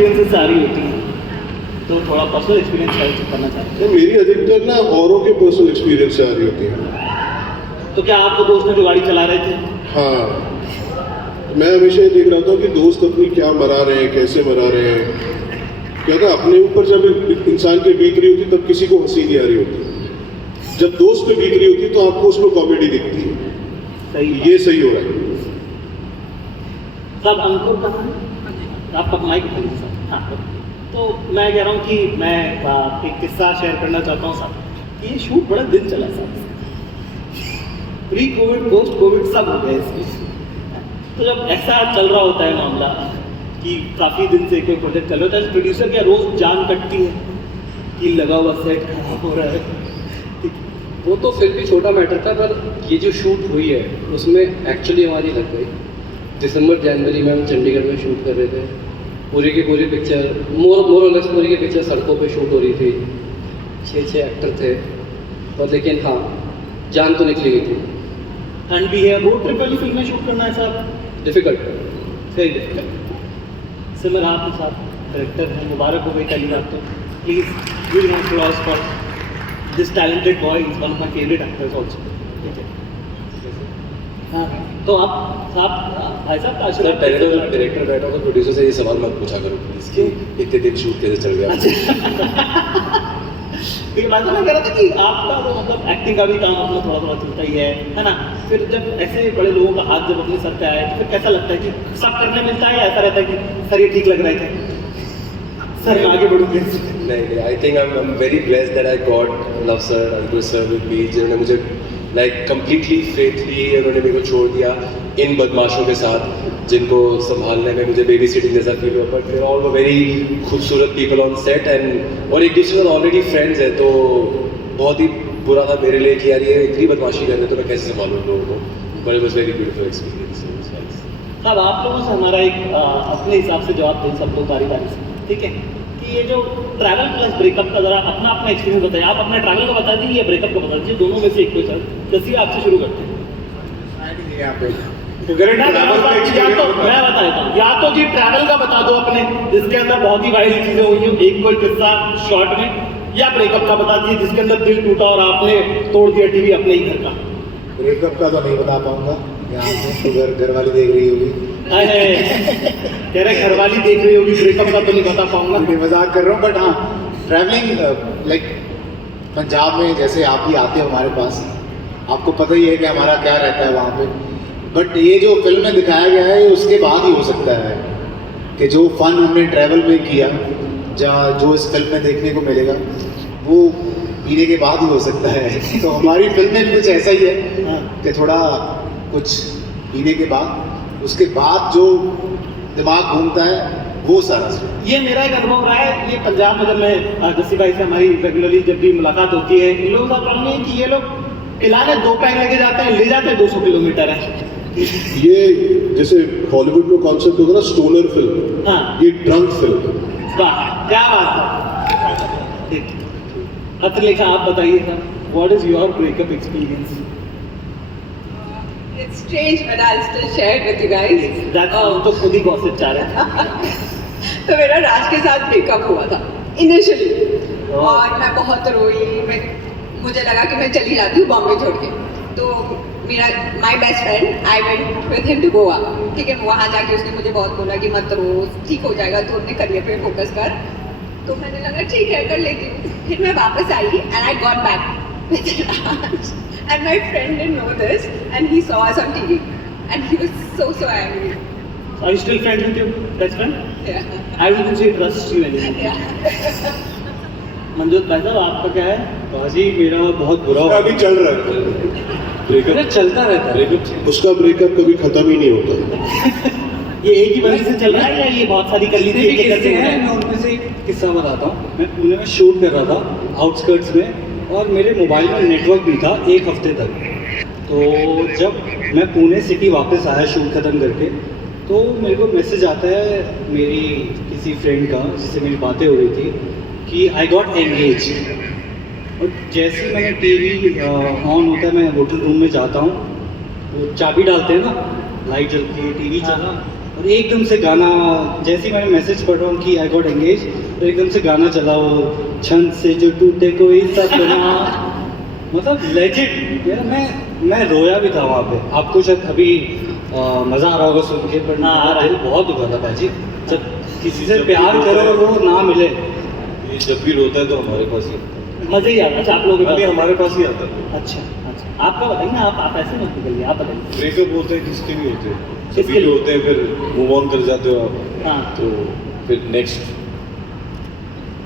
Experiences आ रही होती हैं, तो थोड़ा पर्सनल एक्सपीरियंस शेयर करना चाहते तो मेरी अधिकतर ना औरों के पर्सनल एक्सपीरियंस से आ रही होती है। हैं। तो क्या आपको दोस्त ने जो गाड़ी चला रहे थे? हाँ, मैं हमेशा ये देख रहा था कि दोस्त अपनी क्या मरा रहे हैं, कैसे मरा रहे हैं। क्या था, अपने ऊपर जब इंसान की बीत रही होती तब किसी को हंसी नहीं आ रही होती, जब दोस्त पे बीत रही होती तो आपको उसमें कॉमेडी दिखती है। सही ये सही हो रहा है। सब अंकुर कहाँ है? आपका माइक है सर? हाँ, तो मैं कह रहा हूँ कि मैं एक किस्सा शेयर करना चाहता हूँ साहब कि ये शूट बड़ा दिन चला साहब, प्री कोविड पोस्ट कोविड सब हो गया इसमें। तो जब ऐसा चल रहा होता है मामला कि काफ़ी दिन से कोई प्रोजेक्ट चल रहा होता है, प्रोड्यूसर क्या रोज़ जान कटती है कि लगा हुआ सेट खराब हो रहा है। वो तो फिर भी छोटा मैटर था, पर ये जो शूट हुई है उसमें एक्चुअली हमारी लग गई। दिसंबर जनवरी में हम चंडीगढ़ में शूट कर रहे थे, पूरी की पूरी पिक्चर मोर और लेस पूरी की पिक्चर सड़कों पे शूट हो रही थी। 6 एक्टर थे, पर लेकिन हाँ जान तो निकली गई थी। एंड भी है रोड ट्रिप वाली फिल्में शूट करना है साहब, डिफिकल्ट। Very difficult. सिमर आपके साथ डायरेक्टर हैं, मुबारक हो गई पहली बात तो। Please give round of applause for this talented boy, is one of my favourite actors also. ठीक है, हाँ, तो आप साहब भाई साहब का सर डायरेक्टर बैठा हो तो प्रोड्यूसर से ये सवाल मत पूछा करो प्लीज कि इतने दिन शूट कैसे चल गया। फिर मैं तो कह रहा था कि आपका तो मतलब एक्टिंग का भी काम अपना थोड़ा थोड़ा चलता ही है ना। फिर जब ऐसे बड़े लोगों का हाथ जब अपने सर पे आए तो फिर कैसा लगता है कि सब करने मिलता है, ऐसा रहता है कि सर ये ठीक लग रहा है सर मैं आगे बढ़ूंगी? नहीं, I think I am very blessed that I got love sir, Ankur sir with me, जिन्होंने मुझे लाइक कंप्लीटली फेथली उन्होंने मेरे को छोड़ दिया इन बदमाशों के साथ, जिनको संभालने में मुझे बेबी सिटिंग जैसा फील हुआ। But they all were very खूबसूरत पीपल ऑन सेट एंड और एक दूसरे से ऑलरेडी फ्रेंड्स है, तो बहुत ही बुरा था मेरे लिए कि यार ये इतनी बदमाशी कर रहे तो मैं कैसे संभालूँ लोगों को। But it was very beautiful experience. साहब आप लोगों से हमारा एक अपने हिसाब से जवाब दें सब लोग बारी बारी से, ठीक है? कि ये जो ट्रैवल प्लस ब्रेकअप का जरा अपना अपना एक्सपीरियंस बताइए। आप अपने ट्रैवल का बता दीजिए या ब्रेकअप का बता दीजिए, दोनों में से एक कोई सर। जैसे आपसे शुरू करते हैं। तो करें ट्रैवल का या तो मैं बता देता हूँ, या तो जी ट्रैवल का बता दो अपने जिसके अंदर बहुत ही वाइल्ड चीजें हुई हो, एक कोई किस्सा शॉर्ट में, या ब्रेकअप का बता दीजिए जिसके अंदर दिल टूटा और आपने तोड़ दिया टीवी अपने ही घर का। ब्रेकअप का तो नहीं बता पाऊंगा, यहाँ पे घर वाली देख रही होगी। कह रहे घर वाली देख रही होगी, ब्रेकअप का तो नहीं बता पाऊंगा। मजाक कर रहा हूँ, बट हाँ ट्रैवलिंग लाइक पंजाब में जैसे आप भी आते हो हमारे पास, आपको पता ही है कि हमारा क्या रहता है वहाँ पे। बट ये जो फिल्म में दिखाया गया है उसके बाद ही हो सकता है कि जो फन हमने ट्रैवल में किया, जहाँ जो इस फिल्म में देखने को मिलेगा वो पीने के बाद ही हो सकता है। तो हमारी फिल्म में कुछ ऐसा ही है कि थोड़ा कुछ पीने के बाद, उसके बाद जो दिमाग घूमता है वो सारा। ये मेरा एक अनुभव रहा है। ये पंजाब में जब मैं जस्सी भाई से हमारी रेगुलरली जब भी मुलाकात होती है, इन लोगों का प्रॉब्लम है कि ये लोग पिलाने 2 पैक लेके जाते हैं, ले जाते हैं 200 किलोमीटर है। ये जैसे हॉलीवुड में कॉन्सेप्ट होता है ना स्टोनर फिल्म, हाँ, ये ड्रंक फिल्म। वाह क्या बात है। अत्र लेखा आप बताइए sir, what is your breakup experience? It's strange, but I'll still share it with you guys. तो खुद ही गॉसिप चाह रहे हैं। तो मेरा राज के साथ ब्रेकअप हुआ था इनिशियली, और मैं बहुत रोई। मुझे लगा कि मैं चली जाती हूँ बॉम्बे छोड़ के। तो मेरा my best friend, I went with him to Goa. ठीक है, वहाँ जाके उसने मुझे बहुत बोला कि मत रो, ठीक हो जाएगा, तो अपने करियर पे फोकस कर। तो मैंने लगा ठीक है कर लेती हूँ। फिर मैं वापस आई and I got back with Raj, and my friend didn't know this, and he saw us on TV, and he was so angry. Are you still friends with your best friend? Yeah. I wouldn't say trust you anymore. Yeah. मंजूर भाई साहब आपका क्या है? बाजी मेरा बहुत बुरा उसका अभी चल रहा है ब्रेकअप चलता रहता है। उसका ब्रेकअप कभी खत्म ही नहीं होता। ये एक ही वजह से चल रहा है या ये बहुत सारी कर ली थी? जितने भी किस्से हैं मैं उनमें से एक किस्सा बताता हूँ। मैं पुणे में शूट कर रहा था आउटस्कर्ट्स में, और मेरे मोबाइल में नेटवर्क भी था 1 हफ्ते तक। तो जब मैं पुणे सिटी वापस आया शूट ख़त्म करके, तो मेरे को मैसेज आता है मेरी किसी फ्रेंड का जिससे मेरी बातें हो रही थी कि आई गॉट एंगेज। और जैसे ही मैंने टीवी ऑन होता है, मैं होटल रूम में जाता हूँ, वो चाबी डालते हैं ना, लाइट जलती है, टीवी चला, और एकदम से गाना, जैसे ही मैंने मैसेज पढ़ रहा हूँ कि आई गॉट एंगेज, तो एकदम से गाना चला वो छंद से जो टूटे कोई सपना, मतलब लेजेंड यार। मैं रोया भी था वहाँ पे। आपको शायद अभी मज़ा आ रहा होगा सुन के, पर हाँ, आ रहा है। दिल बहुत दुखा था भाजी। जब किसी से प्यार करो और वो ना मिले, ये जब भी रोता है तो हमारे पास ही आता है। मजे ही आता है। अच्छा, आप लोगों के अभी पास हमारे पास ही आता है। अच्छा अच्छा, आपका बताइए ना, आप ऐसे मत निकलिए, आप बताइए। ब्रेकअप होते हैं किसके नहीं होते, किसके सभी के लिए? होते हैं, फिर मूव ऑन कर जाते हो आप, हाँ, तो फिर नेक्स्ट।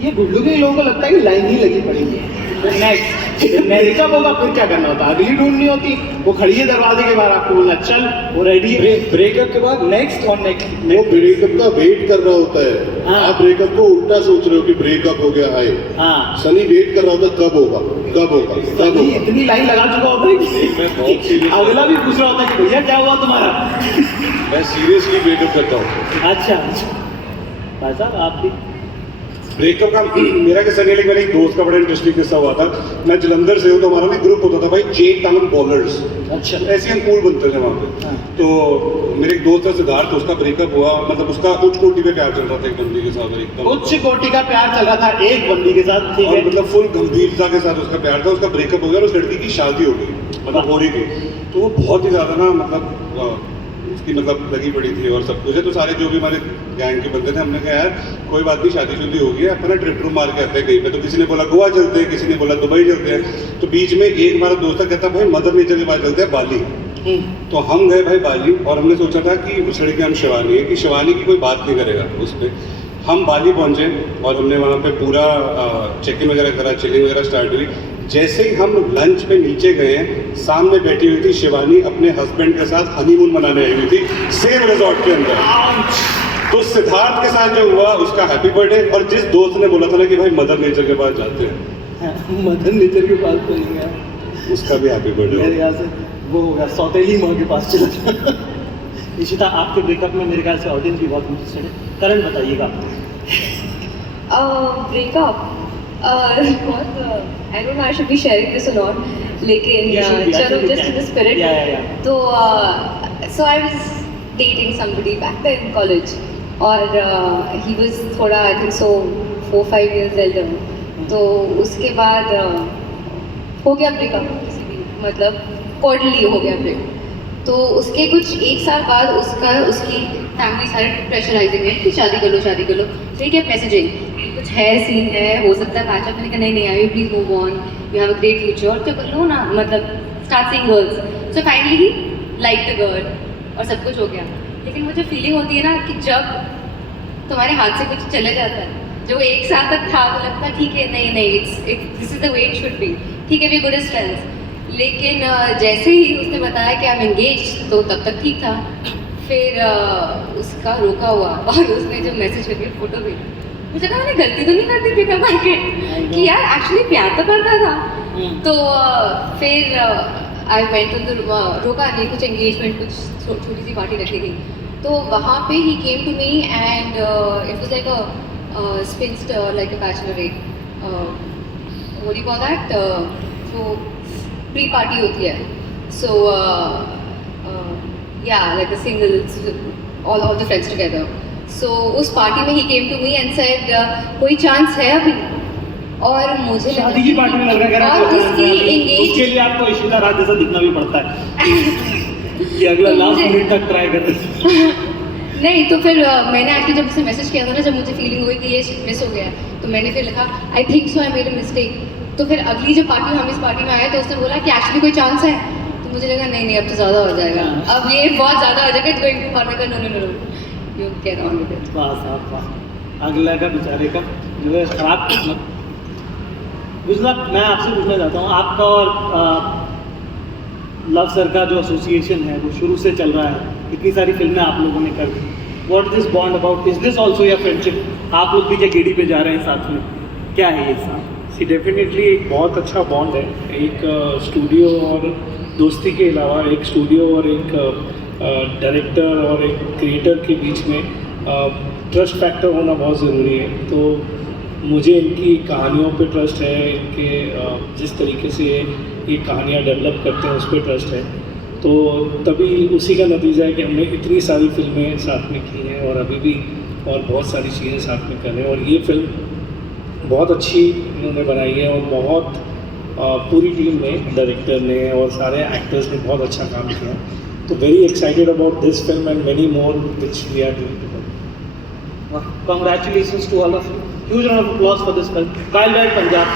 ये गुड्डू के लोगों को लगता है कि लाइन ही लगी पड़ी है। नेक्स्ट ब्रेकअप होगा फिर क्या करना होता है, अगली ढूंढनी होती, वो खड़ी है दरवाजे के बाहर, आपको बोलना चल, वो रेडी है। ब्रेकअप के बाद नेक्स्ट और नेक्स्ट। वो ब्रेकअप का वेट कर रहा होता है। हाँ। आप ब्रेकअप को उल्टा सोच रहे हो कि ब्रेकअप हो गया है। हाँ, सनी वेट कर रहा होता कब होगा, कब होगा, कब सनी होगा। इतनी लाइन लगा चुका होता है मैं बहुत कि serious अगला भी पूछ रहा होता है कि भैया क्या हुआ तुम्हारा। मैं सीरियसली ब्रेकअप करता हूँ। अच्छा अच्छा, भाई साहब आप भी। ब्रेकअप का मेरा कैसा नहीं, लेकिन मेरे एक दोस्त का बड़ा इंटरेस्टिंग किस्सा हुआ था। मैं जलंधर से हूँ, तो हमारा ना ग्रुप होता था भाई, जेक टाउन बॉलर्स। अच्छा, ऐसे हम पूल बनते थे वहाँ पे। हाँ। तो मेरे एक दोस्त था सिद्धार्थ, उसका ब्रेकअप हुआ, मतलब उसका उच्च कोटि पे प्यार चल रहा था एक बंदी के साथ, और एकदम उच्च कोटि का प्यार चल रहा था एक बंदी के साथ, ठीक और है। मतलब फुल गंभीरता के साथ उसका प्यार था। उसका ब्रेकअप हो गया और उस लड़की की शादी हो गई, मतलब हो रही थी। तो वो बहुत ही ज़्यादा ना, मतलब उसकी मतलब लगी पड़ी थी और सब कुछ है। तो सारे जो भी हमारे गैंग के बंदे थे, हमने कहा यार कोई बात नहीं, शादी शुदी हो गई है, अपना ट्रिप ट्रूप मार के आते हैं कहीं पे। तो किसी ने बोला गोवा चलते हैं, किसी ने बोला दुबई चलते हैं। तो बीच में एक हमारा दोस्त था, कहता भाई मदर नेचर के पास चलते हैं, बाली। तो हम गए भाई बाली, और हमने सोचा था कि उस लड़के का नाम शिवानी है, कि शिवानी की कोई बात नहीं करेगा उस पर। हम बाली पहुंचे और हमने वहाँ पे पूरा चेक इन वगैरह करा, चिलिंग वगैरह स्टार्ट हुई। जैसे ही हम लंच पे नीचे गए, सामने बैठी हुई थी शिवानी अपने हस्बैंड के साथ हनीमून मनाने आई हुई थी, सेम रिजॉर्ट के अंदर। तो सिद्धार्थ के साथ जो हुआ, उसका हैप्पी बर्थडे। और जिस दोस्त ने बोला था ना कि भाई मदर नेचर के पास जाते हैं, मदन नेचर के पास तो नहीं गया, उसका भी हैप्पी मेरे बर्थडे। ख्याल से वो हो गया सौतेली माँ के पास चला गया। इशिता, आपके ब्रेकअप में मेरे ख्याल से ऑडियंस भी बहुत इंटरेस्टेड है, करण बताइएगा। ब्रेकअप बहुत I don't know I should be sharing this or not, लेकिन You should be, I चलो think you just in the can. Spirit. Yeah. तो so I was dating somebody back then in college, और he was थोड़ा I think so 4-5 years elder. तो उसके बाद हो गया ब्रेकअप, किसी भी मतलब क्वार्टरली हो गया ब्रेक। तो उसके कुछ 1 साल बाद उसकी फैमिली सारे प्रेशराइजिंग है कि शादी कर लो, ठीक है, मैसेजिंग कुछ है, सीन है, हो सकता है पैचअप। मैंने कहा नहीं I please move on, you have a great future, तो कर लो ना, मतलब start seeing girls. So finally like the girl और सब कुछ हो गया। लेकिन वो जो फीलिंग होती है ना कि जब तुम्हारे हाथ से कुछ चले जाता है, जो 1 साल तक था, तो लगता है ठीक है, नहीं this is the way it should be, ठीक है, वी गुड एज फ्रेंड्स। लेकिन जैसे ही उसने बताया कि आई एम एंगेज, तो तब तक ठीक था। फिर उसका रोका हुआ और उसने जो मैसेज करके फोटो भेजी, मुझे कहा मैंने गलती तो नहीं करती पिकअप करके, कि यार एक्चुअली प्यार तो करता था। तो फिर आई वेंट टू द, रोका नहीं, कुछ एंगेजमेंट, कुछ छोटी सी पार्टी रखी गई। तो वहाँ पे he came to me and it was like a spinster, like a bachelorette, what you call that, जो प्री पार्टी होती है। So yeah like the singles, all of the friends together. So उस party में he came to me and said कोई chance है अभी, और मुझे लगा शादी की पार्टी में लग रहा है, और उसकी उसके एंगेज लिए आपको इशिता राज जैसा दिखना भी पड़ता है कि अगला तो लास्ट मुझे- मिनट तक ट्राई कर रहे हैं। नहीं, तो फिर मैंने एक्चुअली जब उसे मैसेज किया था ना, जब मुझे फीलिंग हुई कि ये मिस हो गया, तो मैंने फिर लिखा आई think so I made a mistake. तो फिर अगली जब पार्टी, हम इस पार्टी में आए, तो उसने बोला कि एक्चुअली कोई चांस है। तो मुझे लगा नहीं अब तो ज़्यादा हो जाएगा, अब ये बहुत ज़्यादा हो जाएगा, it's going too far. No you can on with it. वाह साहब वाह, अगला का बेचारे का जो है खराब किस्मत। गुजरात, मैं आपसे पूछना चाहता हूँ, आपका और लव सर का जो एसोसिएशन है वो शुरू से चल रहा है, इतनी सारी फिल्में आप लोगों ने कर दी, what this bond about, is this also your friendship? आप लोग भी क्या गेड़ी पे जा रहे हैं साथ में, क्या है ये साथ? सी डेफिनेटली एक बहुत अच्छा बॉन्ड है, एक स्टूडियो और दोस्ती के अलावा एक स्टूडियो और एक डायरेक्टर और एक क्रिएटर के बीच में ट्रस्ट फैक्टर होना बहुत ज़रूरी है। तो मुझे इनकी कहानियों पे ट्रस्ट है, इनके जिस तरीके से ये कहानियाँ डेवलप करते हैं उस पर ट्रस्ट है। तो तभी उसी का नतीजा है कि हमने इतनी सारी फिल्में साथ में की हैं और अभी भी और बहुत सारी चीज़ें साथ में कर रहे हैं। और ये फिल्म बहुत अच्छी इन्होंने बनाई है और बहुत पूरी टीम ने, डायरेक्टर ने और सारे एक्टर्स ने बहुत अच्छा काम किया। तो very excited about this film and many more which we are doing. Congratulations to all of you. Huge round of applause for this film. Kyle Punjab.